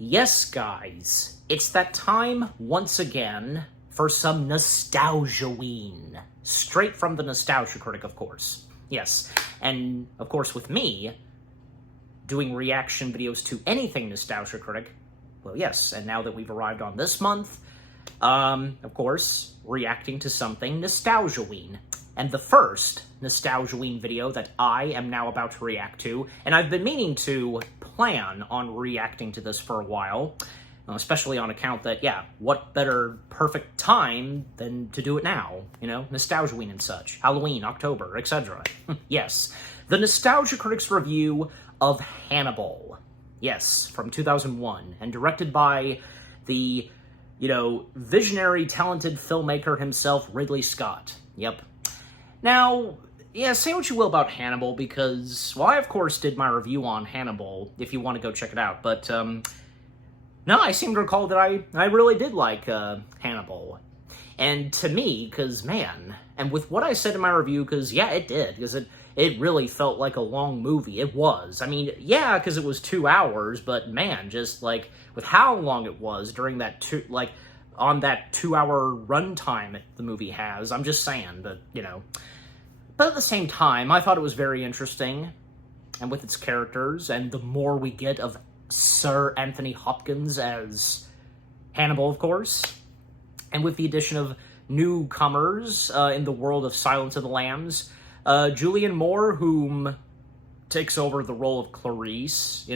Yes, guys, it's that time once again for some nostalgia-ween. Straight from the Nostalgia Critic, of course. Yes, and of course with me, doing reaction videos to anything Nostalgia Critic, well yes, and now that we've arrived on this month, of course, reacting to something nostalgia-ween. And the first nostalgia-ween video that I am now about to react to, and I've been meaning to plan on reacting to this for a while, especially on account that, yeah, what better perfect time than to do it now, you know, nostalgia-ween and such, Halloween, October, etc. Yes, the Nostalgia Critic's review of Hannibal. Yes, from 2001, and directed by the, visionary, talented filmmaker himself, Ridley Scott. Yep. Now, yeah, say what you will about Hannibal, because, well, I, of course, did my review on Hannibal, if you want to go check it out, but, no, I seem to recall that I really did like, Hannibal. And to me, because, man, and with what I said in my review, because, yeah, it did, because it really felt like a long movie. It was. I mean, yeah, because it was 2 hours, but, man, just, like, with how long it was during that on that 2-hour runtime the movie has, I'm just saying, but, But at the same time, I thought it was very interesting, and with its characters, and the more we get of Sir Anthony Hopkins as Hannibal, of course, and with the addition of newcomers in the world of Silence of the Lambs, Julianne Moore, whom takes over the role of Clarice,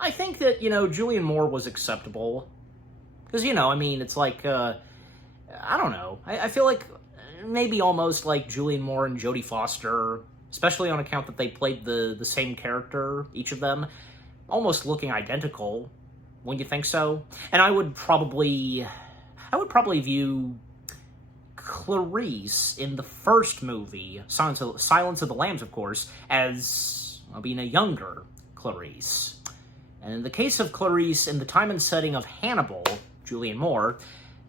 I think that, Julianne Moore was acceptable. Because, I mean, it's like, I don't know. I feel like maybe almost like Julianne Moore and Jodie Foster, especially on account that they played the same character, each of them, almost looking identical, wouldn't you think so? And I would probably view Clarice in the first movie, Silence of the Lambs, of course, as being a younger Clarice. And in the case of Clarice, in the time and setting of Hannibal, Julianne Moore,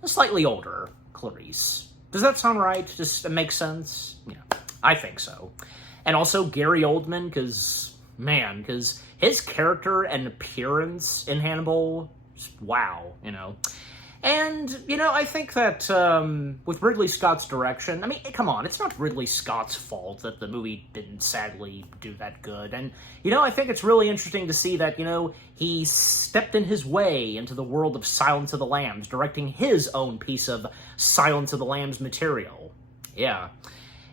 a slightly older Clarice. Does that sound right? Just make sense? I think so. And also Gary Oldman, because his character and appearance in Hannibal, wow, And, I think that with Ridley Scott's direction, I mean, come on, it's not Ridley Scott's fault that the movie didn't sadly do that good. And, I think it's really interesting to see that, he stepped in his way into the world of Silence of the Lambs, directing his own piece of Silence of the Lambs material. Yeah.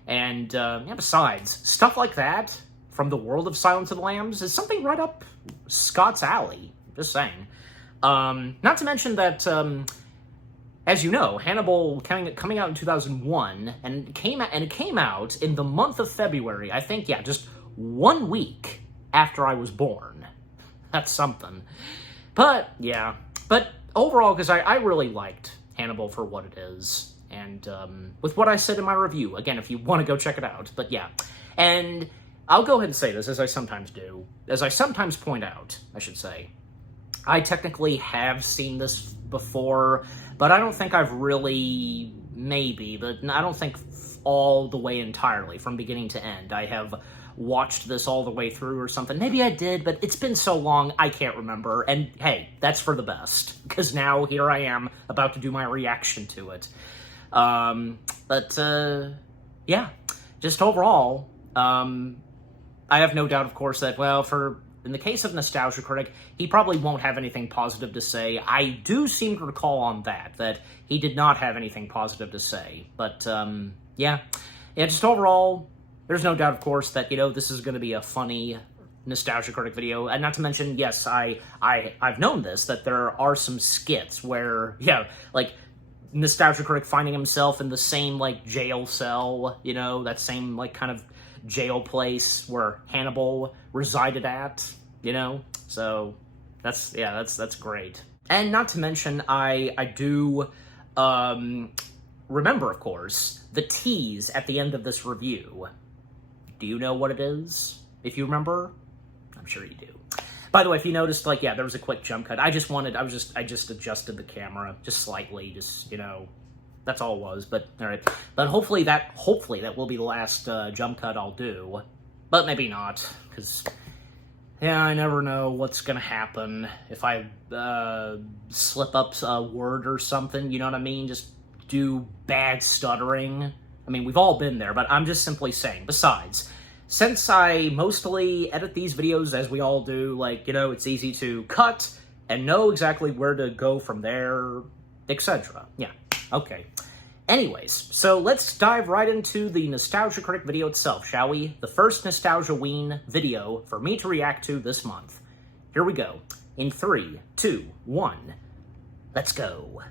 And, besides, stuff like that from the world of Silence of the Lambs is something right up Scott's alley. Just saying. Not to mention that, as you know, Hannibal coming out in 2001, and it came out in the month of February, I think, yeah, just 1 week after I was born. That's something. But, yeah. But overall, because I really liked Hannibal for what it is, and with what I said in my review, again, if you want to go check it out, but yeah. And I'll go ahead and say this, as I sometimes do, as I sometimes point out, I should say. I technically have seen this before, but I don't think I've really, but I don't think all the way entirely, from beginning to end. I have watched this all the way through or something. Maybe I did, but it's been so long, I can't remember. And hey, that's for the best, because now here I am about to do my reaction to it. Yeah, just overall, I have no doubt, of course, that, well, in the case of Nostalgia Critic, he probably won't have anything positive to say. I do seem to recall on that he did not have anything positive to say. But, yeah, just overall, there's no doubt, of course, that, this is going to be a funny Nostalgia Critic video. And not to mention, yes, I've known this, that there are some skits where, like, Nostalgia Critic finding himself in the same, like, jail cell, that same, like, kind of jail place where Hannibal resided at, so that's great. And not to mention, I do remember, of course, the tease at the end of this review. Do you know what it is? If you remember, I'm sure you do. By the way, if you noticed, like, yeah, there was a quick jump cut. I just adjusted the camera just slightly, that's all it was, but all right. But hopefully that will be the last jump cut I'll do. But maybe not, because Yeah, I never know what's gonna happen if I slip up a word or something, you know what I mean? Just do bad stuttering. I mean, we've all been there, but I'm just simply saying. Besides, since I mostly edit these videos as we all do, like, you know, it's easy to cut and know exactly where to go from there, etc. Yeah, okay. Anyways, so let's dive right into the Nostalgia Critic video itself, shall we? The first Nostalgia-ween video for me to react to this month. Here we go. In 3, 2, 1, let's go.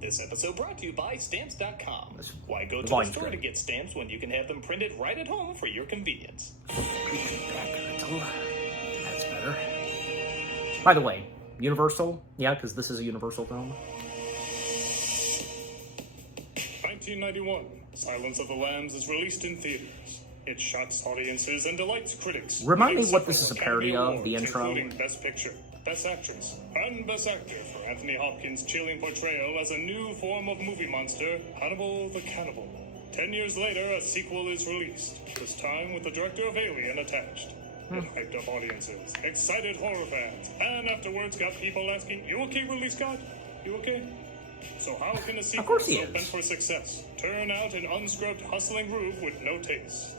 This episode brought to you by Stamps.com. Why go to the store to get stamps when you can have them printed right at home for your convenience? That's better. By the way, Universal? Yeah, because this is a Universal film. 1991, Silence of the Lambs is released in theaters. It shocks audiences and delights critics. Remind me what this is a parody of, the intro. Including Best Picture, Best Actress, and Best Actor for Anthony Hopkins' chilling portrayal as a new form of movie monster, Hannibal the Cannibal. 10 years later, a sequel is released, this time with the director of Alien attached. It hyped up audiences, excited horror fans, and afterwards got people asking, "You okay, Ridley Scott? You okay?" So how can a sequel so bent for success turn out an unscrubbed, hustling rube with no taste?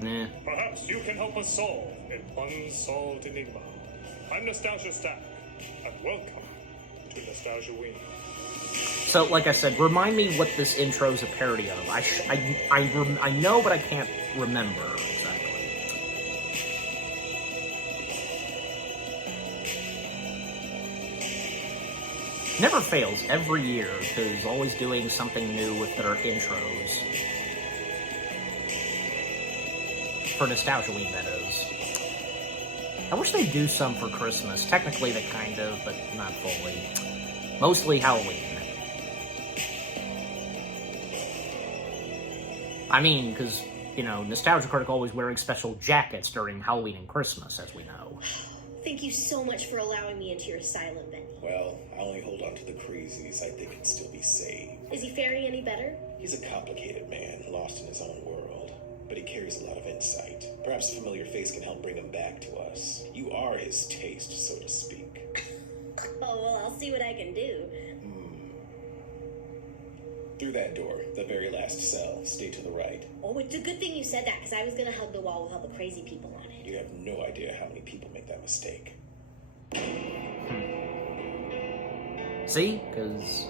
Nah. Perhaps you can help us solve an unsolved enigma. I'm Nostalgia Stack, and welcome to Nostalgia-ween. So, like I said, remind me what this intro is a parody of. I know, but I can't remember exactly. Never fails every year, because always doing something new with their intros. For Nostalgia-ween, that is. I wish they'd do some for Christmas. Technically, they kind of, but not fully. Mostly Halloween. I mean, because, you know, Nostalgia Critic always wearing special jackets during Halloween and Christmas, as we know. Thank you so much for allowing me into your asylum, Benny. Well, I only hold on to the crazies I think can still be saved. Is he faring any better? He's a complicated man, lost in his own world, but he carries a lot of insight. Perhaps a familiar face can help bring him back to us. You are his taste, so to speak. Oh, well, I'll see what I can do. Through that door, the very last cell. Stay to the right. Oh, it's a good thing you said that, because I was going to hug the wall with all the crazy people on it. You have no idea how many people make that mistake. See? Because,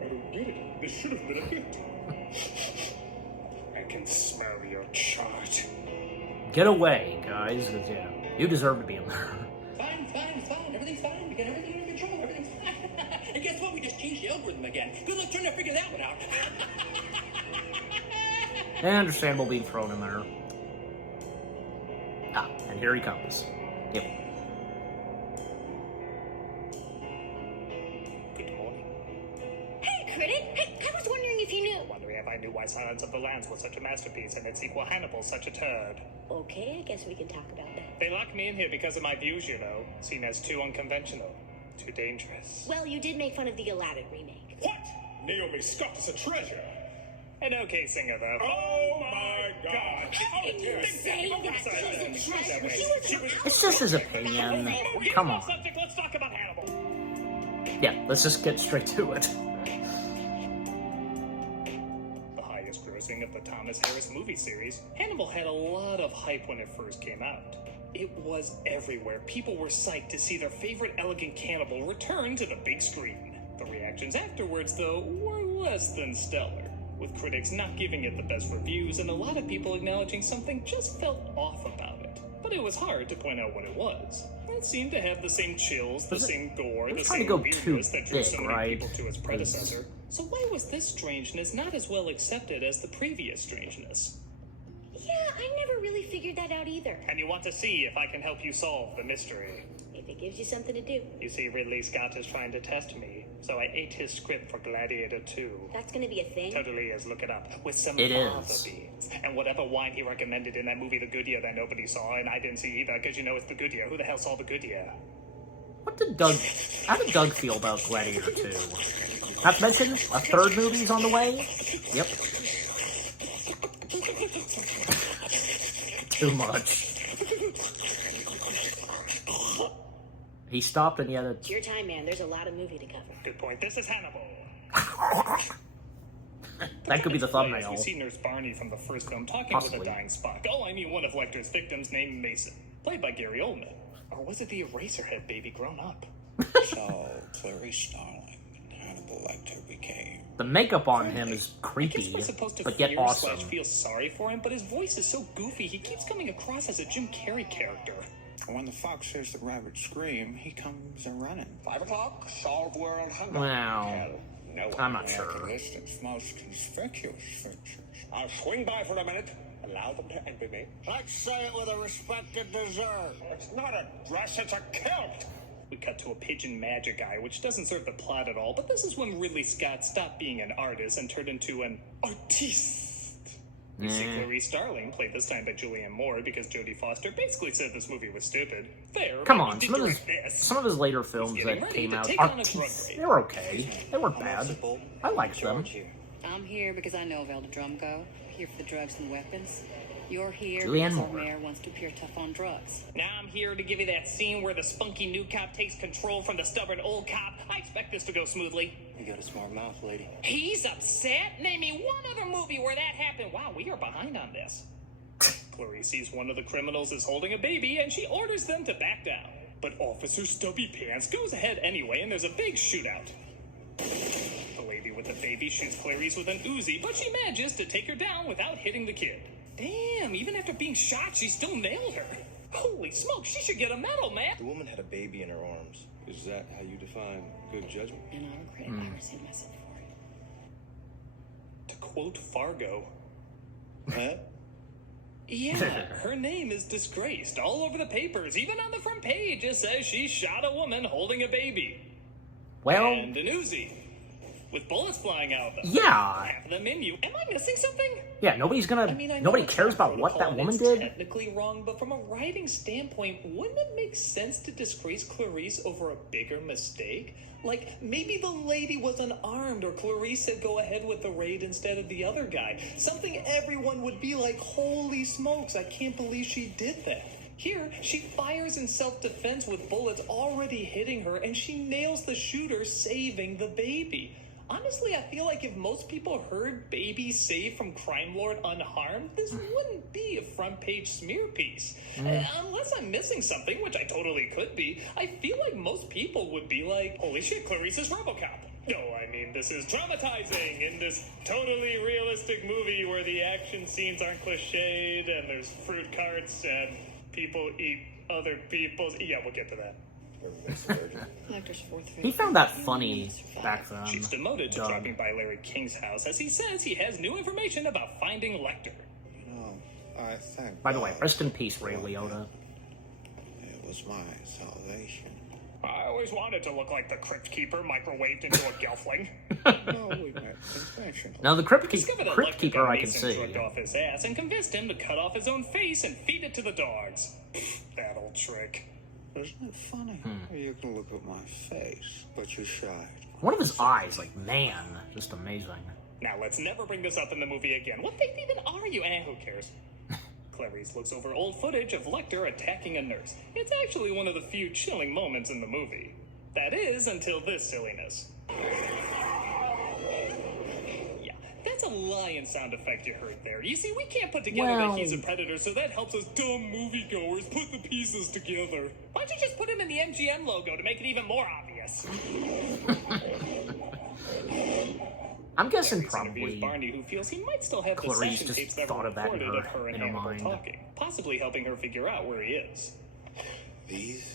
I don't get it. This should have been a hit. I can smell your chart. get away, guys, because, yeah, you deserve to be in there. Fine. Everything's fine. We got everything under control. Everything's fine. And guess what? We just changed the algorithm again. Good luck trying to figure that one out. Understandable being thrown in there. Ah, and here he comes. Yep. Good morning. Hey, Critic! Hey, I was wondering if you knew. Wondering if I knew why Silence of the Lambs was such a masterpiece and its sequel Hannibal such a turd. Okay, I guess we can talk about that. They locked me in here because of my views, you know. Seen as too unconventional. Too dangerous. Well, you did make fun of the Aladdin remake. What? Naomi Scott is a treasure. An okay singer, though. Oh my God! How can you say that she's a treasure? She was It's just his opinion. Come on. Subject, let's talk about Hannibal. Yeah, let's just get straight to it. The highest grossing of the Thomas Harris movie series, Hannibal had a lot of hype when it first came out. It was everywhere. People were psyched to see their favorite elegant cannibal return to the big screen. The reactions afterwards, though, were less than stellar, with critics not giving it the best reviews and a lot of people acknowledging something just felt off about it. But it was hard to point out what it was. It seemed to have the same chills, the same gore, the same weirdness that drew so many people to its predecessor. So why was this strangeness not as well accepted as the previous strangeness? Yeah, I never really figured that out either. And you want to see if I can help you solve the mystery. If it gives you something to do. You see, Ridley Scott is trying to test me, so I ate his script for Gladiator 2. That's gonna be a thing? Totally is, look it up, with some It fava is. beans. And whatever wine he recommended in that movie The Goodyear that nobody saw, and I didn't see either, because you know it's The Goodyear. Who the hell saw The Goodyear? How did Doug feel about Gladiator 2? Not to mention, a third movie's on the way? Yep. Too much. He stopped and he had It's your time, man. There's a lot of movie to cover. Good point. This is Hannibal. That could be the thumbnail. We see Nurse Barney from the first film talking Possibly. with a dying Spock. Oh, I mean one of Lecter's victims named Mason, played by Gary Oldman. Or was it the Eraserhead baby grown up? So, Clarice Starling and Hannibal Lecter became... The makeup on him is I guess creepy, we're supposed to but yet fear awesome. / feel sorry for him, but his voice is so goofy, he keeps coming across as a Jim Carrey character. When the fox hears the rabbit scream, he comes a-running. 5 o'clock, solve world hunger. Wow. No I'm not American sure. Distance most conspicuous features. I'll swing by for a minute. Allow them to envy me. Let's say it with a respect it deserves. It's not a dress, it's a kilt. We cut to a pigeon magic eye, which doesn't serve the plot at all, but this is when Ridley Scott stopped being an artist and turned into an artiste. We see Clarice Starling, played this time by Julianne Moore, because Jodie Foster basically said this movie was stupid. Fair. Come but on, we some of did this. his later films getting that ready came to out take are on a drug raid. they were okay. They weren't bad. I liked them. I'm here because I know Velda Drumgo. Here for the drugs and weapons. You're here Julianne because our Moore. mayor wants to appear tough on drugs. Now I'm here to give you that scene where the spunky new cop takes control from the stubborn old cop. I expect this to go smoothly. You got a smart mouth, lady. He's upset? Name me one other movie where that happened. Wow, we are behind on this. Clarice sees one of the criminals is holding a baby, and she orders them to back down. But Officer Stubby Pants goes ahead anyway, and there's a big shootout. The lady with the baby shoots Clarice with an Uzi, but she manages to take her down without hitting the kid. Damn, even after being shot, she still nailed her. Holy smoke, she should get a medal, man. The woman had a baby in her arms. Is that how you define good judgment? And I'm a critic. I received myself for it. To quote Fargo, Huh? yeah, her name is disgraced all over the papers. Even on the front page, it says she shot a woman holding a baby. Well, And an Uzi. With bullets flying out of them. yeah. Half of them in you. Am I missing something? Yeah, nobody's gonna... I mean, I know nobody it's cares not about what that protocol woman and it's did. technically wrong, but from a writing standpoint, wouldn't it make sense to disgrace Clarice over a bigger mistake? Like, maybe the lady was unarmed, or Clarice said go ahead with the raid instead of the other guy. Something everyone would be like, holy smokes, I can't believe she did that. Here, she fires in self-defense with bullets already hitting her, and she nails the shooter, saving the baby. Honestly, I feel like if most people heard baby saved from crime lord unharmed, this wouldn't be a front page smear piece. Unless I'm missing something, which I totally could be, I feel like most people would be like, holy shit, Clarice is RoboCop. No, I mean, this is traumatizing in this totally realistic movie where the action scenes aren't cliched and there's fruit carts and people eat other people's... Yeah, we'll get to that. Lecter's fourth He found that funny back then. She's demoted to Done. dropping by Larry King's house as he says he has new information about finding Lecter. No, I thank By the way, God rest in peace, Ray Liotta. It was my salvation. I always wanted to look like the Crypt Keeper microwaved into a gelfling. No, we met conventional. Now, the Discovered that Crypt Lecter Keeper got I can Mason see. drugged off his ass and convinced him to cut off his own face and feed it to the dogs. That old trick. Isn't it funny? You can look at my face, but you shied. One of his eyes, like, man, just amazing. Now let's never bring this up in the movie again. What faith even are you? Who cares? Clarice looks over old footage of Lecter attacking a nurse. It's actually one of the few chilling moments in the movie. That is, until this silliness. Yeah, that's a lion sound effect you heard there. You see, we can't put together that he's a predator, so that helps us dumb moviegoers put the pieces together. Why don't you just put him in the MGM logo to make it even more obvious? I'm guessing Clarice interviews probably Barney, who feels he might still have the Clarice session just tapes that thought were of that in recorded her- of her and in her Hannibal mind. talking, possibly helping her figure out where he is. These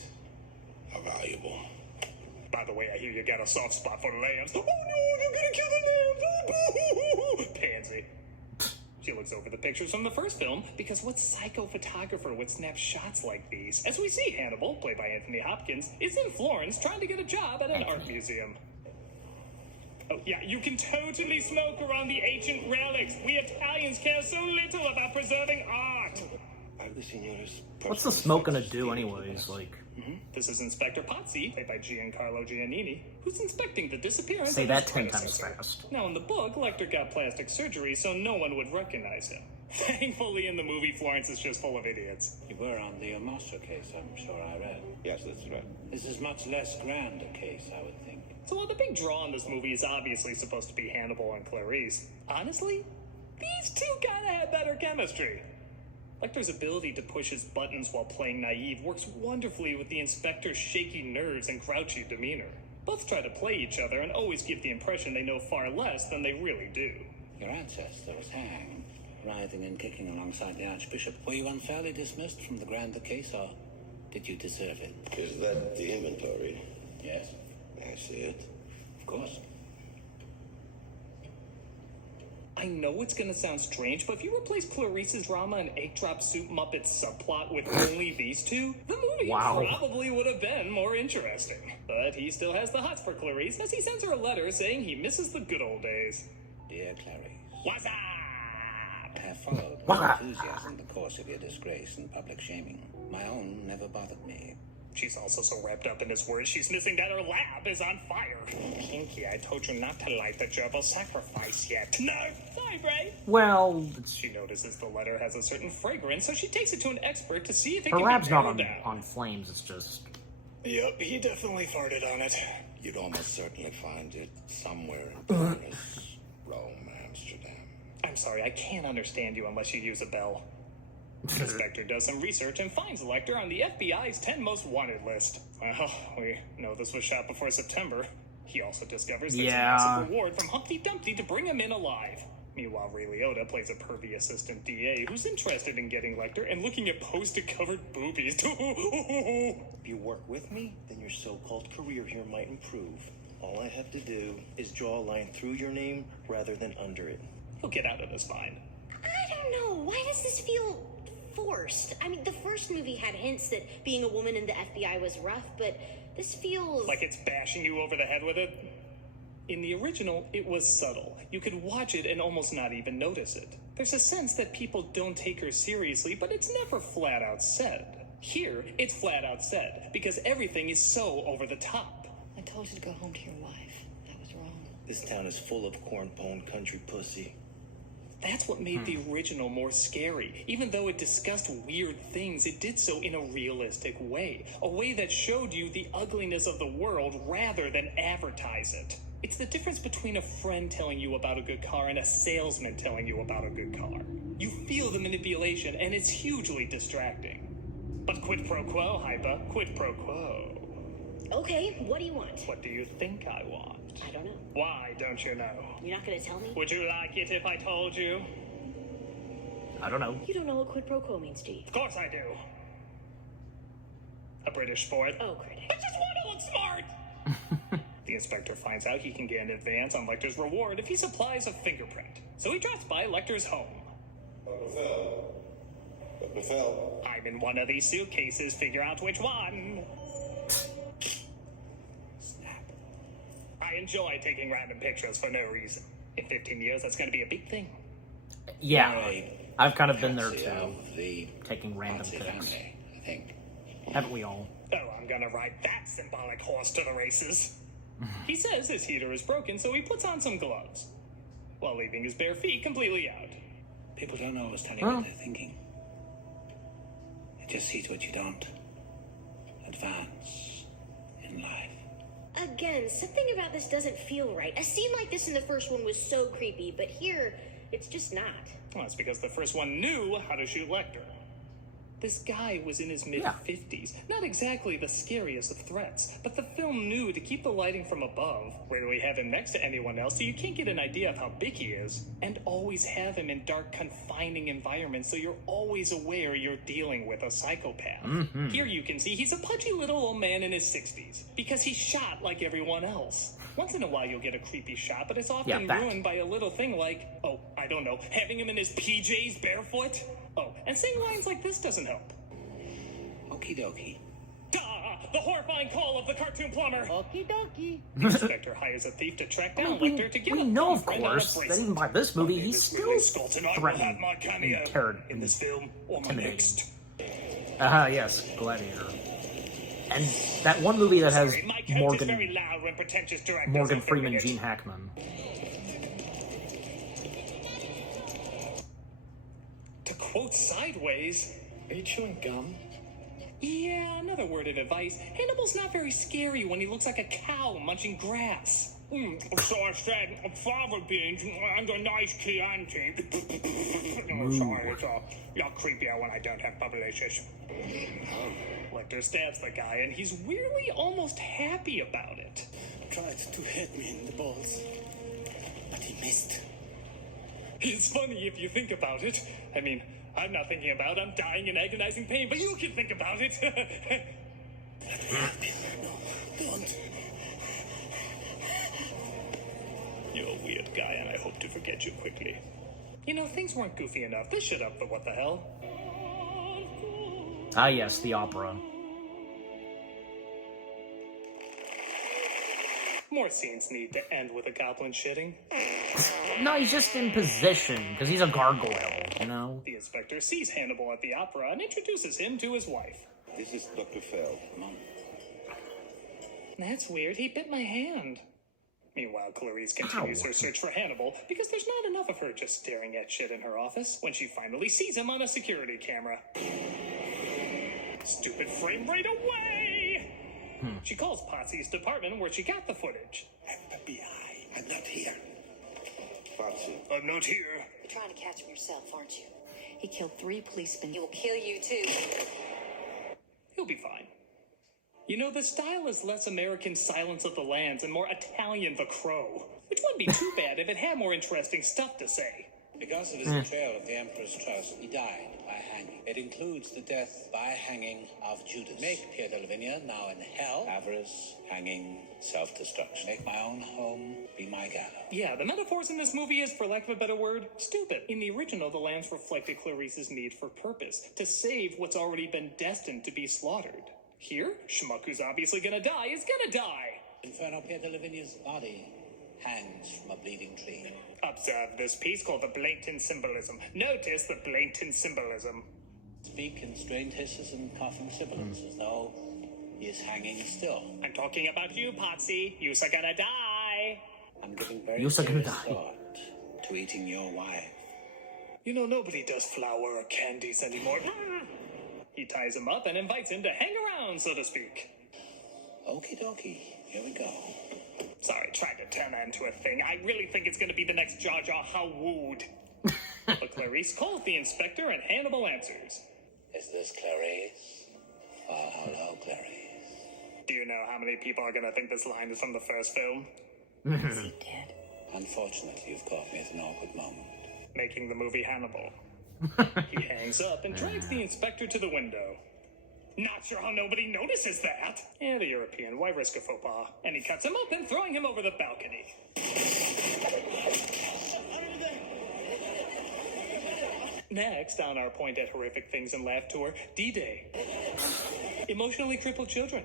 are valuable. By the way, I hear you got a soft spot for lambs. Oh no, you're gonna kill the lambs! Oh, boo! Pansy. She looks over the pictures from the first film, because what psycho photographer would snap shots like these? As we see, Hannibal, played by Anthony Hopkins, is in Florence trying to get a job at an art museum. Oh, yeah, you can totally smoke around the ancient relics. We Italians care so little about preserving art. what's the smoke gonna do anyways? Like, This is Inspector Pazzi, played by Giancarlo Giannini, who's inspecting the disappearance say of that his 10 times predecessor. fast. Now, in the book, Lecter got plastic surgery so no one would recognize him. Thankfully, in the movie, Florence is just full of idiots. You were on the Amasa case, I'm sure I read. Yes, that's right. This is much less grand a case, I would think. So while the big draw in this movie is obviously supposed to be Hannibal and Clarice, honestly, these two kinda had better chemistry. Lecter's ability to push his buttons while playing naive works wonderfully with the inspector's shaky nerves and grouchy demeanor. Both try to play each other and always give the impression they know far less than they really do. Your ancestor was hanged, writhing and kicking alongside the Archbishop. Were you unfairly dismissed from the grand case, or did you deserve it? Is that the inventory? Yes, I see it. of course. I know it's gonna sound strange, but if you replace Clarice's drama and egg drop soup Muppet subplot with only these two, the movie probably would have been more interesting. But he still has the hots for Clarice, as he sends her a letter saying he misses the good old days. Dear Clarice, What's up? I have followed with enthusiasm the course of your disgrace and public shaming. My own never bothered me. She's also so wrapped up in his words, she's missing that her lab is on fire. Pinky, I told you not to light the gerbil sacrifice yet. No! Sorry, Bray. Well, She notices the letter has a certain fragrance, so she takes it to an expert to see if it her can lab's be not narrowed down. on flames, it's just... Yep, he definitely farted on it. You'd almost certainly find it somewhere in Paris, Rome, Amsterdam. I'm sorry, I can't understand you unless you use a bell. The inspector does some research and finds Lecter on the FBI's 10 most wanted list. Well, we know this was shot before September. He also discovers there's a massive reward from Humpty Dumpty to bring him in alive. Meanwhile, Ray Liotta plays a pervy assistant DA who's interested in getting Lecter and looking at post-it-covered boobies. If you work with me, then your so-called career here might improve. All I have to do is draw a line through your name rather than under it. He'll get out of this fine. I don't know. Why does this feel forced? I mean, the first movie had hints that being a woman in the FBI was rough, but this feels... Like it's bashing you over the head with it? In the original, it was subtle. You could watch it and almost not even notice it. There's a sense that people don't take her seriously, but it's never flat out said. Here, it's flat out said, because everything is so over the top. I told you to go home to your wife. That was wrong. This town is full of corn-pone country pussy. That's what made the original more scary. Even though it discussed weird things, it did so in a realistic way. A way that showed you the ugliness of the world rather than advertise it. It's the difference between a friend telling you about a good car and a salesman telling you about a good car. You feel the manipulation, and it's hugely distracting. But quid pro quo, Hypa, quid pro quo. Okay, what do you want? What do you think I want? I don't know. Why don't you know? You're not gonna tell me? Would you like it if I told you? I don't know. You don't know what quid pro quo means, do you? Of course I do. A British sport. Oh, Critic. I just want to look smart! The inspector finds out he can get an advance on Lecter's reward if he supplies a fingerprint. So he drops by Lecter's home. Dr. Fell. I'm in one of these suitcases, figure out which one. Snap. I enjoy taking random pictures for no reason. In 15 years, that's going to be a big thing. Yeah, I've kind of been there Fancy too, of the taking random Nazi pics. family, I think. Haven't we all? Oh, I'm gonna ride that symbolic horse to the races. He says his heater is broken, so he puts on some gloves, while leaving his bare feet completely out. People don't always tell you what they're thinking. It just sees what you don't. Advance in life. Again, something about this doesn't feel right. A scene like this in the first one was so creepy, but here, it's just not. Well, that's because the first one knew how to shoot Lecter. This guy was in his mid-50s. Not exactly the scariest of threats, but the film knew to keep the lighting from above, rarely have him next to anyone else so you can't get an idea of how big he is, and always have him in dark, confining environments so you're always aware you're dealing with a psychopath. Here you can see he's a pudgy little old man in his 60s, because he's shot like everyone else. Once in a while you'll get a creepy shot, but it's often ruined by a little thing like, oh, I don't know, having him in his PJs barefoot? Oh, and saying lines like this doesn't help. Okie dokie. The horrifying call of the cartoon plumber! Okie dokie. The inspector hires a thief to track down Lecter to get we know, of course, that even by this movie, he's still threatening and in this film or my next. Yes, Gladiator. And that one movie that has Morgan Freeman, Gene Hackman. quote sideways. Are you chewing gum? Yeah, another word of advice. Hannibal's not very scary when he looks like a cow munching grass. So I said, fava beans and a nice Chianti. Sorry, it's a lot creepier when I don't have publicists. Lecter stabs the guy, and he's weirdly almost happy about it. Tried to hit me in the balls, but he missed. It's funny if you think about it. I mean, I'm not thinking about it. I'm dying in agonizing pain, but you can think about it. Let me help you. No, don't. You're a weird guy, and I hope to forget you quickly. You know, things weren't goofy enough. This shit up, but what the hell? Ah, yes, the opera. More scenes need to end with a goblin shitting. No, he's just in position, because he's a gargoyle, you know? The inspector sees Hannibal at the opera and introduces him to his wife. This is Dr. Fell, Mom. That's weird. He bit my hand. Meanwhile, Clarice continues her search for Hannibal because there's not enough of her just staring at shit in her office when she finally sees him on a security camera. Stupid frame rate away! She calls Potsy's department where she got the footage. FBI, I'm not here. Potsy. I'm not here. You're trying to catch him yourself, aren't you? He killed 3 policemen. He will kill you, too. He'll be fine. You know, the style is less American Silence of the Lambs and more Italian The Crow. Which wouldn't be too bad if it had more interesting stuff to say. Because of his betrayal of the Emperor's trust, he died by hanging. It includes the death by hanging of Judas. Make Pierre de Lavinia now in hell, avarice, hanging, self-destruction. Make my own home be my gallows. Yeah, the metaphors in this movie is, for lack of a better word, stupid. In the original, the lambs reflected Clarice's need for purpose, to save what's already been destined to be slaughtered. Here, Schmuck, who's obviously gonna die, is gonna die. Inferno, Pierre de Lavinia's body hangs from a bleeding tree. Observe this piece called the blatant symbolism. Notice the blatant symbolism. Speak in strained hisses and coughing sibilants as though he is hanging still. I'm talking about you, Potsy. You're gonna die. I'm giving very You're gonna serious die. thought to eating your wife. You know, nobody does flour or candies anymore. He ties him up and invites him to hang around, so to speak. Okie dokie, here we go. Sorry, tried to turn that into a thing. I really think it's gonna be the next Jar Jar Howard. But Clarice calls the inspector and Hannibal answers. Is this Clarice? Oh, hello, Clarice. Do you know how many people are gonna think this line is from the first film? Is he dead? Unfortunately, you've caught me at an awkward moment. Making the movie Hannibal. He hangs up and drags the inspector to the window. Not sure how nobody notices that. Yeah, the European. Why risk a faux pas? And he cuts him open, throwing him over the balcony. Next, on our point at horrific things and laugh tour, D-Day. Emotionally crippled children.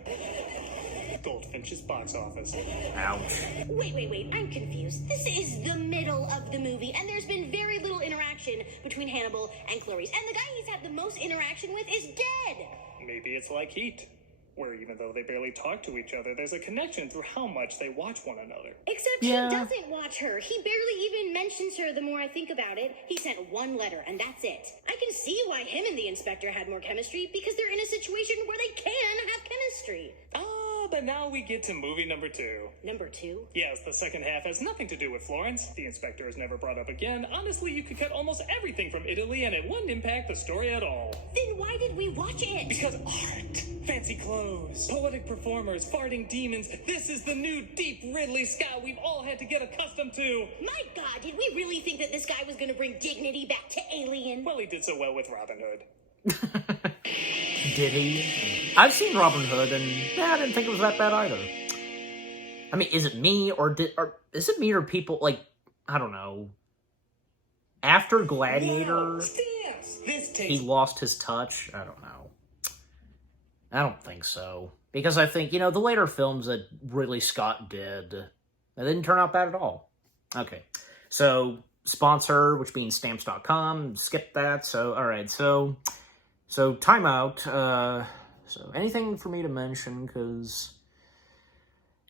Goldfinch's box office. Ouch. Wait, I'm confused. This is the middle of the movie, and there's been very little interaction between Hannibal and Clarice. And the guy he's had the most interaction with is dead! Maybe it's like Heat, where even though they barely talk to each other, there's a connection through how much they watch one another. Except he doesn't watch her. He barely even mentions her the more I think about it. He sent one letter, and that's it. I can see why him and the inspector had more chemistry, because they're in a situation where they can have chemistry. But now we get to movie number 2. Number 2? Yes, the second half has nothing to do with Florence. The inspector is never brought up again. Honestly, you could cut almost everything from Italy and it wouldn't impact the story at all. Then why did we watch it? Because art, fancy clothes, poetic performers, farting demons. This is the new deep Ridley Scott we've all had to get accustomed to. My God, did we really think that this guy was going to bring dignity back to Alien? Well, he did so well with Robin Hood. Did he? I've seen Robin Hood, and I didn't think it was that bad either. I mean, is it me, or is it me, or people, like, I don't know. After Gladiator, he lost his touch? I don't know. I don't think so. Because I think, the later films that Ridley Scott did, they didn't turn out bad at all. Okay. So, sponsor, which means Stamps.com, skip that. So, alright, so timeout. So anything for me to mention, because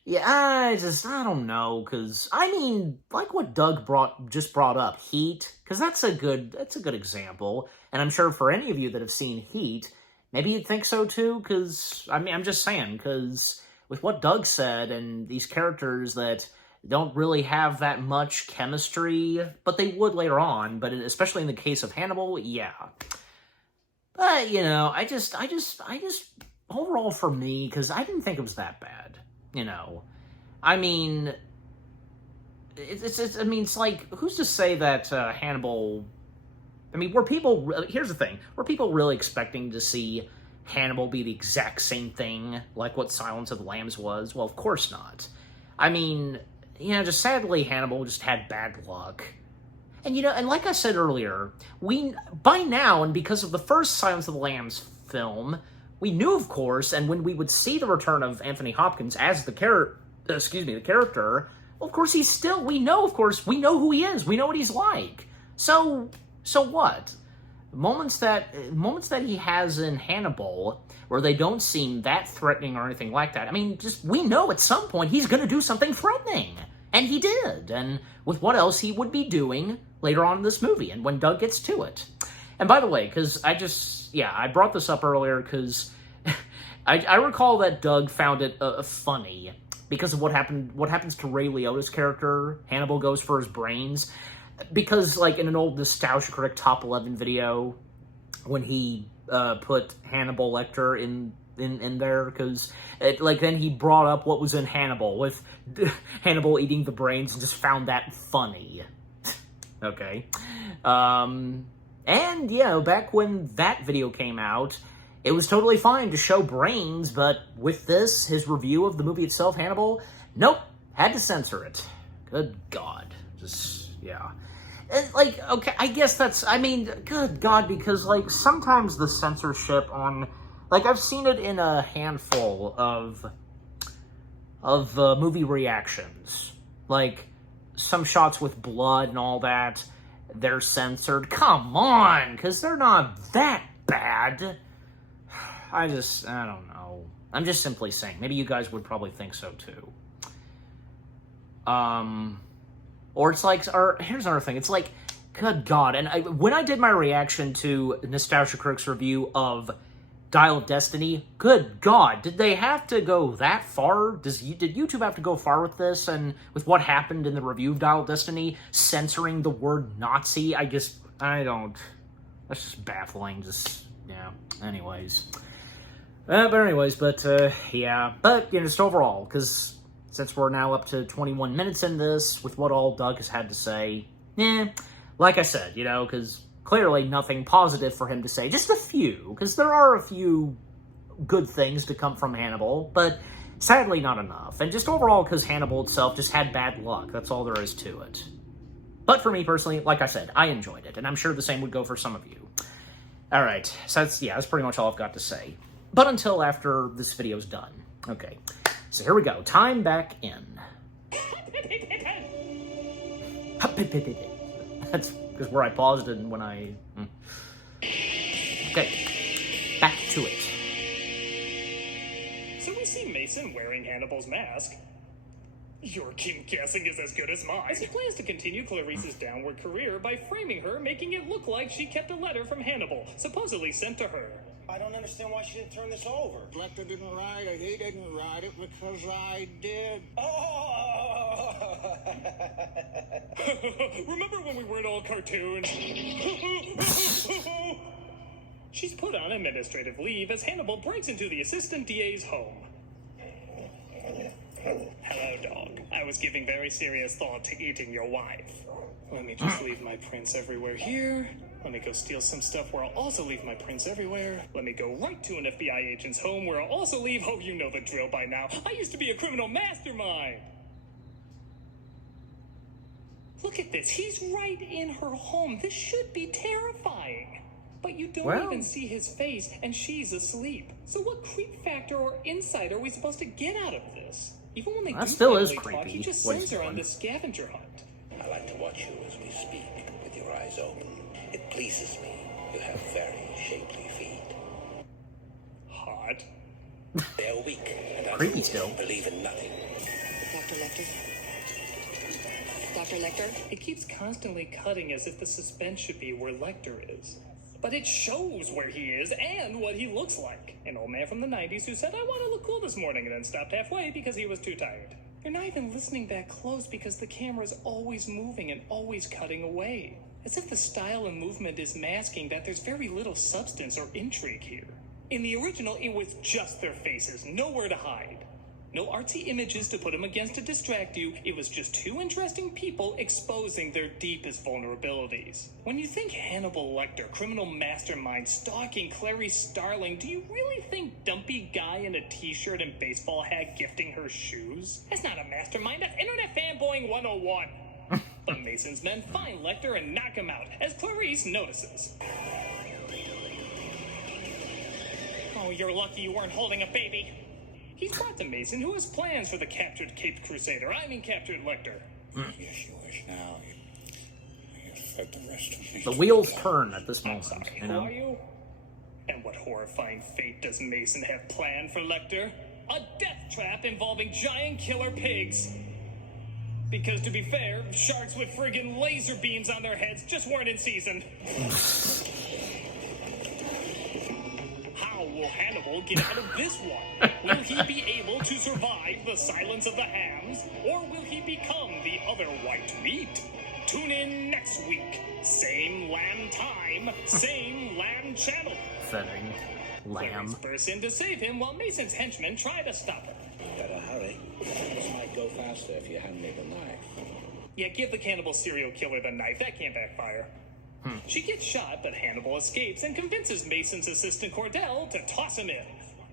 Yeah, I don't know, because, I mean, like what Doug just brought up, Heat, because that's a good example, and I'm sure for any of you that have seen Heat, maybe you'd think so too, because, I mean, I'm just saying, because with what Doug said, and these characters that don't really have that much chemistry, but they would later on, but especially in the case of Hannibal, yeah. But, you know, I just, overall for me, because I didn't think it was that bad. You know, I mean, it's like, who's to say that Hannibal, I mean, here's the thing, were people really expecting to see Hannibal be the exact same thing like what Silence of the Lambs was? Well, of course not. I mean, you know, just sadly, Hannibal just had bad luck. And, you know, and like I said earlier, by now, and because of the first Silence of the Lambs film, we knew, of course, and when we would see the return of Anthony Hopkins as the character, well, of course, we know who he is. We know what he's like. So what? Moments that he has in Hannibal, where they don't seem that threatening or anything like that, I mean, we know at some point he's going to do something threatening. And he did. And with what else he would be doing later on in this movie, and when Doug gets to it. And by the way, because I brought this up earlier because I recall that Doug found it funny because of what happens to Ray Liotta's character. Hannibal goes for his brains. Because, like, in an old Nostalgia Critic Top 11 video, when he put Hannibal Lecter in there, because, then he brought up what was in Hannibal, with Hannibal eating the brains, and just found that funny. Okay. And, you know, back when that video came out, it was totally fine to show brains, but with this, his review of the movie itself, Hannibal, nope, had to censor it. Good God. Yeah. And, okay, I guess good God, because, sometimes the censorship on, I've seen it in a handful of movie reactions. Some shots with blood and all that, they're censored. Come on, because they're not that bad. I don't know. I'm just simply saying. Maybe you guys would probably think so, too. Or here's another thing. It's good God. And when I did my reaction to Nostalgia Critic's review of Dial of Destiny, good God, did they have to go that far? Did YouTube have to go far with this? And with what happened in the review of Dial of Destiny, censoring the word Nazi? That's just baffling. Yeah. Anyways. But just overall, because since we're now up to 21 minutes in this, with what all Doug has had to say, like I said, because clearly nothing positive for him to say. Just a few, because there are a few good things to come from Hannibal, but sadly not enough. And just overall, because Hannibal itself just had bad luck. That's all there is to it. But for me personally, like I said, I enjoyed it, and I'm sure the same would go for some of you. Alright, so that's pretty much all I've got to say. But until after this video's done. Okay, so here we go. Time back in. That's because where I paused it and when I... Okay, back to it. So we see Mason wearing Hannibal's mask. Your guessing is as good as mine. As he plans to continue Clarice's downward career by framing her, making it look like she kept a letter from Hannibal, supposedly sent to her. I don't understand why she didn't turn this over. Lecter didn't write it. He didn't write it because I did. Oh! Remember when we weren't all cartoons? She's put on administrative leave as Hannibal breaks into the assistant DA's home. Hello, dog. I was giving very serious thought to eating your wife. Let me just leave my prints everywhere here. Let me go steal some stuff where I'll also leave my prints everywhere. Let me go right to an FBI agent's home where I'll also leave... Oh, you know the drill by now. I used to be a criminal mastermind. Look at this. He's right in her home. This should be terrifying. But you don't even see his face, and she's asleep. So what creep factor or insight are we supposed to get out of this? Even when they do still is talk, creepy. he just sends her on this scavenger hunt. I like to watch you as we speak, with your eyes open. It pleases me. You have very shapely feet. Hot. They're weak and creepy still. Believe in nothing. Dr. Lecter? Dr. Lecter? It keeps constantly cutting as if the suspense should be where Lecter is. But it shows where he is and what he looks like. An old man from the 90s who said, I want to look cool this morning, and then stopped halfway because he was too tired. You're not even listening that close because the camera's always moving and always cutting away. As if the style and movement is masking that there's very little substance or intrigue here. In the original, it was just their faces, nowhere to hide. No artsy images to put them against to distract you. It was just two interesting people exposing their deepest vulnerabilities. When you think Hannibal Lecter, criminal mastermind, stalking Clarice Starling, do you really think dumpy guy in a t-shirt and baseball hat gifting her shoes? That's not a mastermind, that's internet fanboying 101. But Mason's men find Lecter and knock him out, as Clarice notices. Oh, you're lucky you weren't holding a baby. He's brought to Mason, who has plans for the captured Caped Crusader. I mean captured Lecter. Yes, you wish now. You fed the rest of me. The wheels turn at this moment, Sorry, you who know? are you? And what horrifying fate does Mason have planned for Lecter? A death trap involving giant killer pigs. Because to be fair, sharks with friggin' laser beams on their heads just weren't in season. How will Hannibal get out of this one? Will he be able to survive the silence of the hams? Or will he become the other white meat? Tune in next week. Same lamb time, same lamb channel. Fetting. Clarice Lamb. bursts in to save him while Mason's henchmen try to stop her. Better hurry. This might go faster if you hand me the knife. Yeah, give the cannibal serial killer the knife. That can't backfire. She gets shot, but Hannibal escapes and convinces Mason's assistant Cordell to toss him in.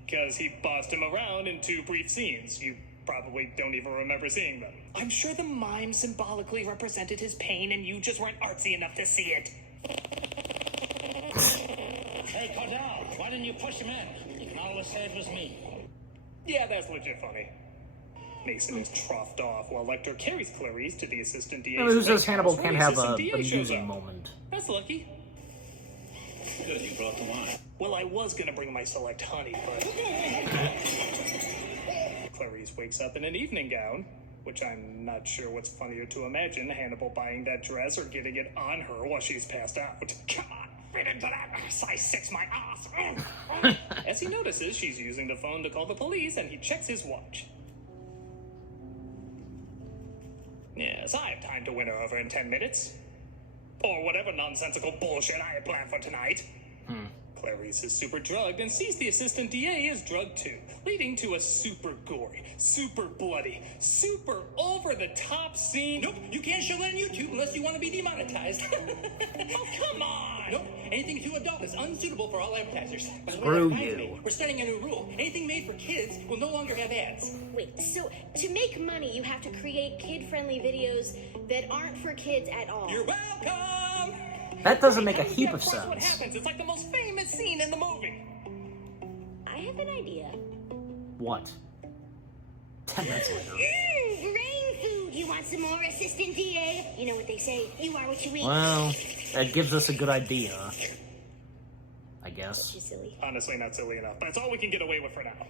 Because he bossed him around in 2 brief scenes. You probably don't even remember seeing them. I'm sure the mime symbolically represented his pain and you just weren't artsy enough to see it. Hey, Cordell, why didn't you push him in? You can always say it was me. Yeah, that's legit funny. Mason is troughed off while Lecter carries Clarice to the assistant DA's Who says Hannibal house can't where the have a assistant DA shows amusing up. moment? That's lucky. Good, you brought the wine. Well, I was gonna bring my select honey, but... Clarice wakes up in an evening gown, which I'm not sure what's funnier to imagine, Hannibal buying that dress or getting it on her while she's passed out. Come on, fit into that size 6 my ass. As he notices, she's using the phone to call the police, and he checks his watch. Yes, I have time to win her over in 10 minutes. Or whatever nonsensical bullshit I had planned for tonight. Clarice is super drugged and sees the assistant DA is drugged too, leading to a super gory, super bloody, super over-the-top scene. Nope, you can't show that on YouTube unless you want to be demonetized. Oh, come on! Nope, anything too adult is unsuitable for all advertisers. By the way, Screw that reminds you. me, we're starting a new rule. Anything made for kids will no longer have ads. Wait, so to make money, you have to create kid-friendly videos that aren't for kids at all. You're welcome! That doesn't make a heap of That's what sense. happens. It's like the most famous scene in the movie. I have an idea. What? 10 minutes later. Brain food! You want some more, assistant DA? You know what they say, you are what you eat. Well, that gives us a good idea. I guess. You're silly. Honestly, not silly enough, but it's all we can get away with for now.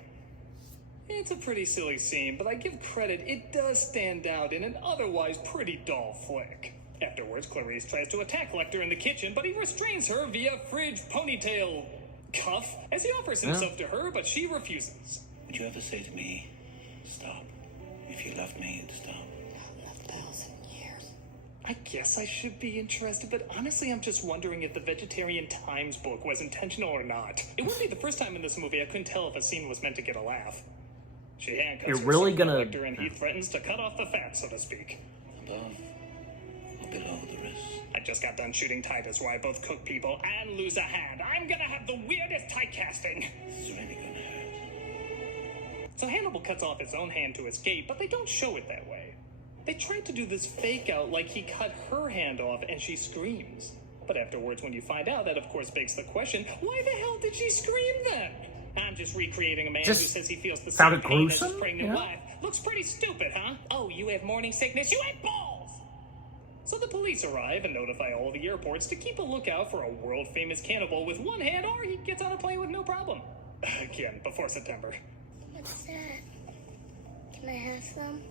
It's a pretty silly scene, but I give credit, it does stand out in an otherwise pretty dull flick. Afterwards, Clarice tries to attack Lecter in the kitchen, but he restrains her via fridge ponytail cuff as he offers himself to her, but she refuses. Would you ever say to me, stop? If you loved me, stop. Not 1,000 years. I guess I should be interested, but honestly, I'm just wondering if the Vegetarian Times book was intentional or not. It wouldn't be the first time in this movie I couldn't tell if a scene was meant to get a laugh. She handcuffs You're herself really to gonna- Lecter, and he threatens to cut off the fat, so to speak. Above or below the wrist. I just got done shooting Titus, where I both cook people and lose a hand. I'm gonna have the weirdest typecasting. This is really gonna hurt. So Hannibal cuts off his own hand to escape, but they don't show it that way. They tried to do this fake out like he cut her hand off and she screams. But afterwards, when you find out, that of course begs the question, why the hell did she scream then? I'm just recreating a man who says he feels the same sounded pain as his gruesome, pregnant yeah. wife. Looks pretty stupid, huh? Oh, you have morning sickness? You have balls! So the police arrive and notify all the airports to keep a lookout for a world-famous cannibal with one hand, or he gets on a plane with no problem. Again, before September. What's that? Can I have some?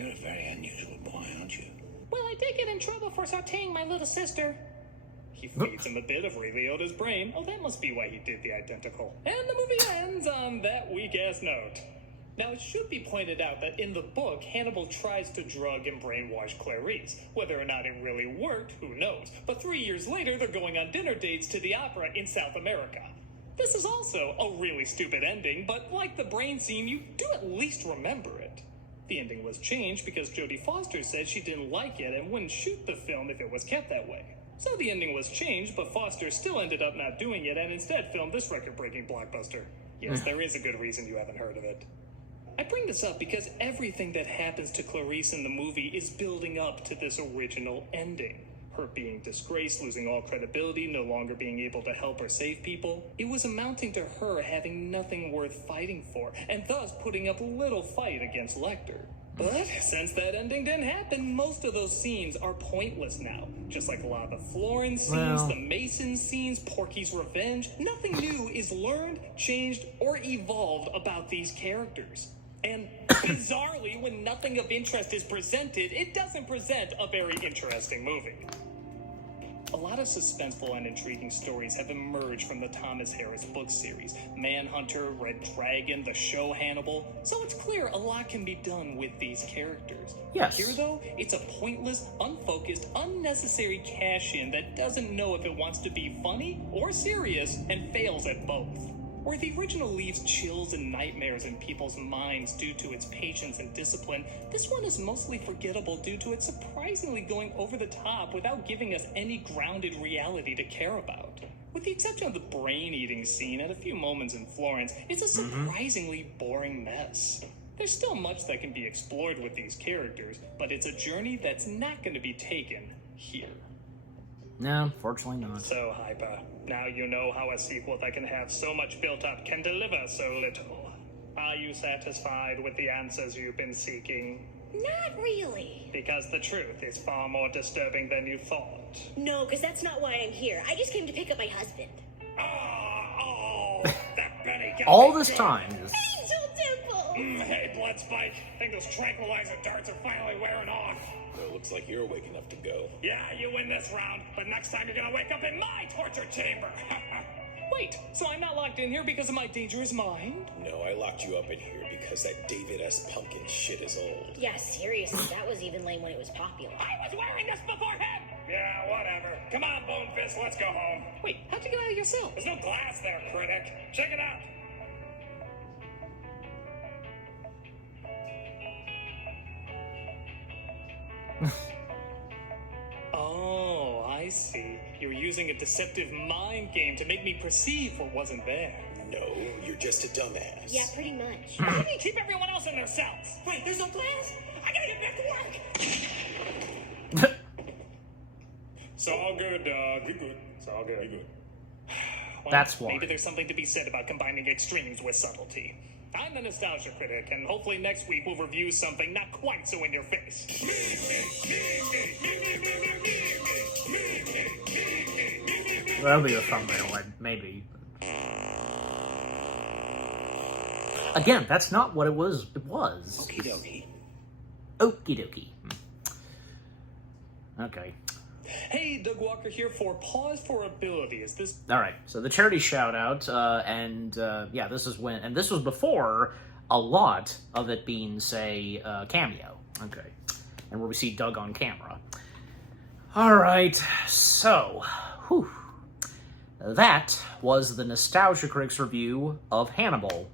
You're a very unusual boy, aren't you? Well, I did get in trouble for sauteing my little sister. He feeds him a bit of Ray Liotta's brain. Oh, that must be why he did the identical. And the movie ends on that weak-ass note. Now, it should be pointed out that in the book, Hannibal tries to drug and brainwash Clarice. Whether or not it really worked, who knows? But 3 years later, they're going on dinner dates to the opera in South America. This is also a really stupid ending, but like the brain scene, you do at least remember it. The ending was changed because Jodie Foster said she didn't like it and wouldn't shoot the film if it was kept that way. So the ending was changed, but Foster still ended up not doing it and instead filmed this record-breaking blockbuster. Yes, there is a good reason you haven't heard of it. I bring this up because everything that happens to Clarice in the movie is building up to this original ending. Her being disgraced, losing all credibility, no longer being able to help or save people. It was amounting to her having nothing worth fighting for, and thus putting up little fight against Lecter. But since that ending didn't happen, most of those scenes are pointless now. Just like a lot of the Florence scenes, the Mason scenes, Porky's Revenge. Nothing new is learned, changed, or evolved about these characters. And bizarrely, when nothing of interest is presented, it doesn't present a very interesting movie. A lot of suspenseful and intriguing stories have emerged from the Thomas Harris book series. Manhunter, Red Dragon, the show Hannibal. So it's clear a lot can be done with these characters. Yes. Here, though, it's a pointless, unfocused, unnecessary cash-in that doesn't know if it wants to be funny or serious and fails at both. Where the original leaves chills and nightmares in people's minds due to its patience and discipline, this one is mostly forgettable due to it surprisingly going over the top without giving us any grounded reality to care about. With the exception of the brain-eating scene and a few moments in Florence, it's a surprisingly boring mess. There's still much that can be explored with these characters, but it's a journey that's not going to be taken here. No, fortunately not. So, Hyper, now you know how a sequel that can have so much built up can deliver so little. Are you satisfied with the answers you've been seeking? Not really. Because the truth is far more disturbing than you thought. No, because that's not why I'm here. I just came to pick up my husband. Oh, that Benny got All me this good. time. Angel Dimple! Hey, Blood Spike. Think those tranquilizer darts are finally wearing off. Well, looks like you're awake enough to go. Yeah, you win this round, but next time you're gonna wake up in my torture chamber. Wait, so I'm not locked in here because of my dangerous mind? No, I locked you up in here because that David S. Pumpkin shit is old. Yeah, seriously, that was even lame when it was popular. I was wearing this before him! Yeah, whatever. Come on, Bone Fist, let's go home. Wait, how'd you get out of your cell? There's no glass there, Critic. Check it out. Oh, I see. You're using a deceptive mind game to make me perceive what wasn't there. No, you're just a dumbass. Yeah, pretty much. Why do you keep everyone else in their cells? Wait, there's no glass? I gotta get back to work! It's all good, dog. You good. It's all good. You good. Well, That's why. Maybe there's something to be said about combining extremes with subtlety. I'm the Nostalgia Critic, and hopefully next week we'll review something not quite so in your face. That'll be a thumbnail, maybe. Again, that's not what it was. It was. Okie dokie. Okie dokie. Okay. Hey, Doug Walker here for Pause for Ability. Is this... Alright, so the charity shout-out, yeah, this is when... And this was before a lot of it being, say, cameo. Okay. And where we see Doug on camera. Alright, so... Whew. That was the Nostalgia Critics review of Hannibal.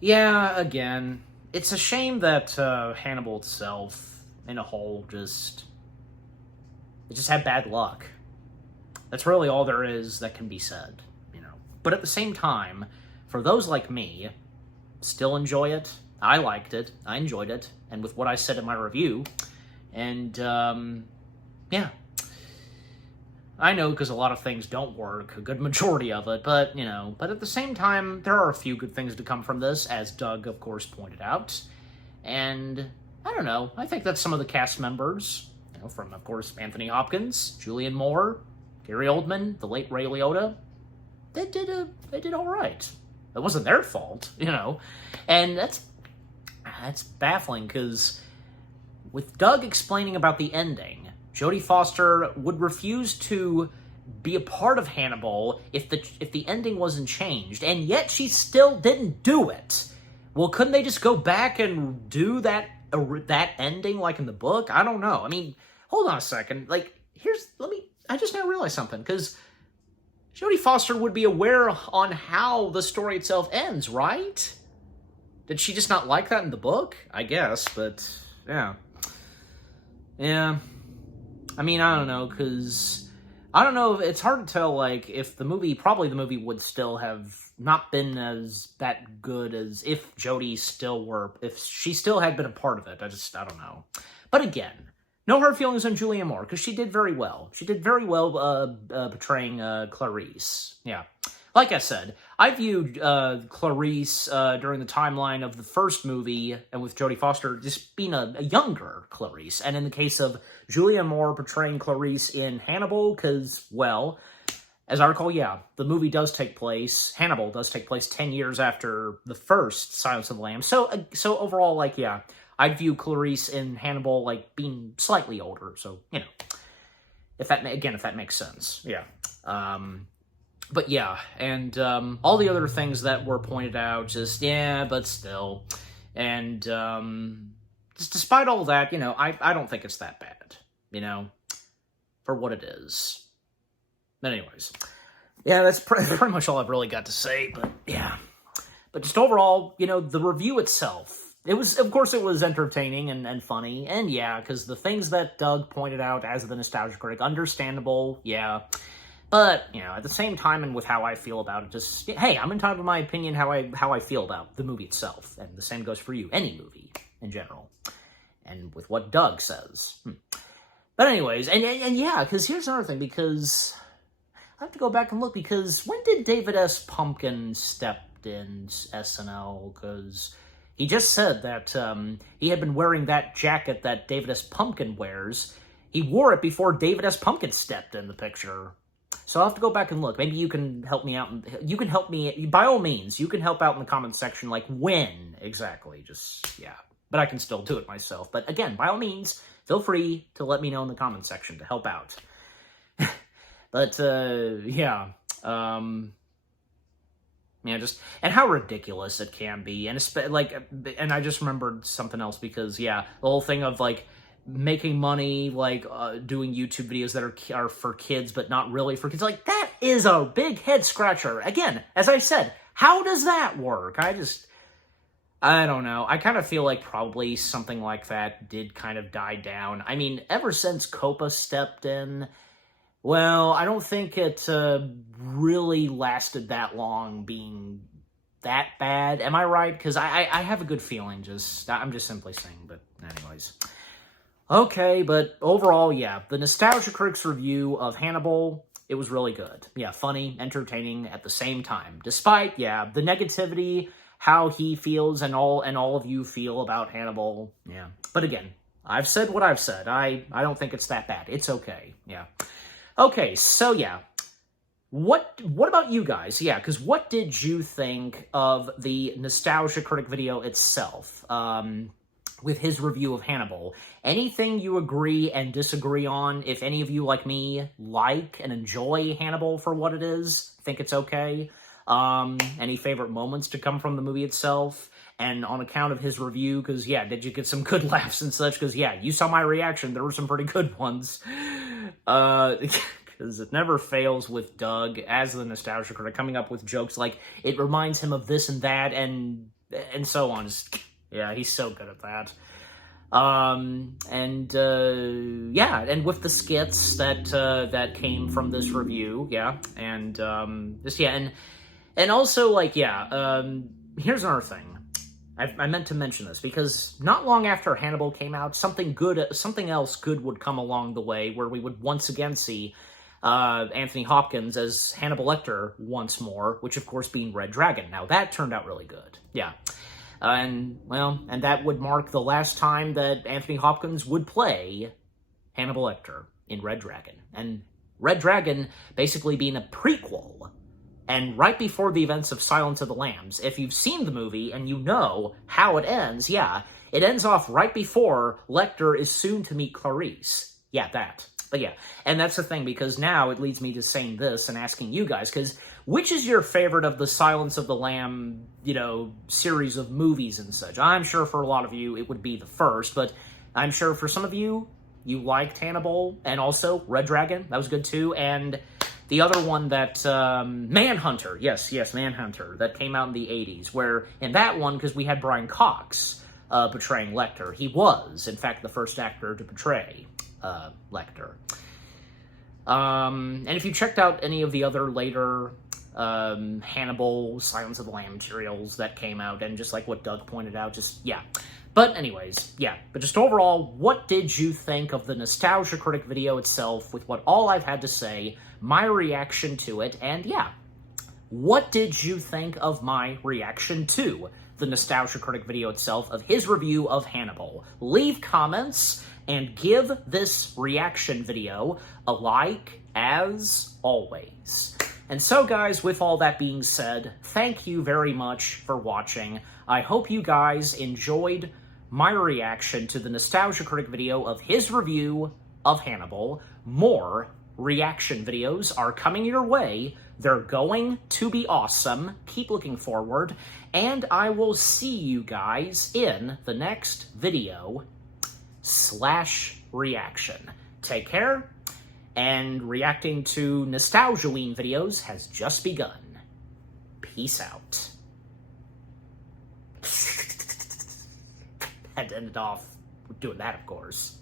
Yeah, again, it's a shame that Hannibal itself, in a whole, it just had bad luck. That's really all there is that can be said, you know. But at the same time, for those like me, still enjoy it. I liked it. I enjoyed it. And with what I said in my review, and, yeah. I know because a lot of things don't work, a good majority of it, but, you know, but at the same time, there are a few good things to come from this, as Doug, of course, pointed out. And, I don't know, I think that some of the cast members, you know, from, of course, Anthony Hopkins, Julianne Moore, Gary Oldman, the late Ray Liotta, they did all right. It wasn't their fault, you know. And that's baffling, because with Doug explaining about the ending, Jodie Foster would refuse to be a part of Hannibal if the ending wasn't changed, and yet she still didn't do it. Well, couldn't they just go back and do that ending like in the book? I don't know. I mean, hold on a second. Like, I just now realized something, because Jodie Foster would be aware on how the story itself ends, right? Did she just not like that in the book? I guess, but yeah. Yeah. I mean, I don't know, because I don't know, it's hard to tell, like, if the movie would still have not been as that good as if if she still had been a part of it. I don't know. But again, no hard feelings on Julianne Moore, because she did very well. She did very well portraying Clarice. Yeah. Like I said, I viewed Clarice during the timeline of the first movie, and with Jodie Foster just being a younger Clarice. And in the case of Julianne Moore portraying Clarice in Hannibal, because, well, as I recall, yeah, the movie does take place, Hannibal does take place 10 years after the first Silence of the Lambs. So overall, like, yeah, I'd view Clarice in Hannibal, like, being slightly older. So, you know, if that makes sense. Yeah. But yeah, and all the other things that were pointed out, just, yeah, but still. And just despite all that, you know, I don't think it's that bad, you know, for what it is. But anyways, yeah, that's pretty much all I've really got to say, but yeah. But just overall, you know, the review itself, of course it was entertaining and funny, and yeah, because the things that Doug pointed out as the nostalgia critic, understandable, yeah. But, you know, at the same time, and with how I feel about it, just, hey, I'm entitled to my opinion how I feel about the movie itself. And the same goes for you, any movie in general. And with what Doug says. But anyways, and yeah, because here's another thing, because I have to go back and look, because when did David S. Pumpkin step in SNL? Because he just said that he had been wearing that jacket that David S. Pumpkin wears. He wore it before David S. Pumpkin stepped in the picture. So I'll have to go back and look. Maybe you can help me out. You can help me, by all means, you can help out in the comments section, like, when exactly. Just, yeah. But I can still do it myself. But again, by all means, feel free to let me know in the comments section to help out. But, yeah. Yeah, just, and how ridiculous it can be. And, and I just remembered something else, because, yeah, the whole thing of, like, making money, like, doing YouTube videos that are for kids, but not really for kids. Like, that is a big head scratcher. Again, as I said, how does that work? I don't know. I kind of feel like probably something like that did kind of die down. I mean, ever since Copa stepped in, well, I don't think it really lasted that long being that bad. Am I right? Because I have a good feeling, I'm just simply saying, but anyways. Okay, but overall, yeah, the Nostalgia Critics review of Hannibal, it was really good. Yeah, funny, entertaining at the same time. Despite, yeah, the negativity, how he feels and all of you feel about Hannibal, yeah. But again, I've said what I've said. I don't think it's that bad. It's okay, yeah. Okay, so yeah, what about you guys? Yeah, because what did you think of the Nostalgia Critic video itself? With his review of Hannibal. Anything you agree and disagree on? If any of you, like me, like and enjoy Hannibal for what it is, think it's okay? Any favorite moments to come from the movie itself? And on account of his review, because, yeah, did you get some good laughs and such? Because, yeah, you saw my reaction. There were some pretty good ones. Because it never fails with Doug, as the Nostalgia Critic, coming up with jokes like, it reminds him of this and that, and so on. Yeah, he's so good at that. Yeah, and with the skits that came from this review, yeah, and and also, like, yeah, here's another thing. I meant to mention this, because not long after Hannibal came out, something else good would come along the way, where we would once again see Anthony Hopkins as Hannibal Lecter once more, which of course being Red Dragon. Now that turned out really good, yeah. And that would mark the last time that Anthony Hopkins would play Hannibal Lecter in Red Dragon. And Red Dragon basically being a prequel, and right before the events of Silence of the Lambs. If you've seen the movie and you know how it ends, yeah, it ends off right before Lecter is soon to meet Clarice. Yeah, that. But yeah, and that's the thing, because now it leads me to saying this and asking you guys, because which is your favorite of the Silence of the Lamb, series of movies and such? I'm sure for a lot of you it would be the first, but I'm sure for some of you, you liked Hannibal, and also Red Dragon, that was good too, and the other one that, Manhunter, yes, Manhunter, that came out in the 80s, where in that one, because we had Brian Cox portraying Lecter, he was, in fact, the first actor to portray Lecter. And if you checked out any of the other later Hannibal, Silence of the Lamb materials that came out, and just like what Doug pointed out, yeah. But anyways, yeah. But just overall, what did you think of the Nostalgia Critic video itself, with what all I've had to say, my reaction to it, and yeah, what did you think of my reaction to the Nostalgia Critic video itself, of his review of Hannibal? Leave comments, and give this reaction video a like, as always. And so, guys, with all that being said, thank you very much for watching. I hope you guys enjoyed my reaction to the Nostalgia Critic video of his review of Hannibal. More reaction videos are coming your way. They're going to be awesome. Keep looking forward. And I will see you guys in the next video / reaction. Take care, and reacting to Nostalgia-ween videos has just begun. Peace out. Had to end it off with doing that, of course.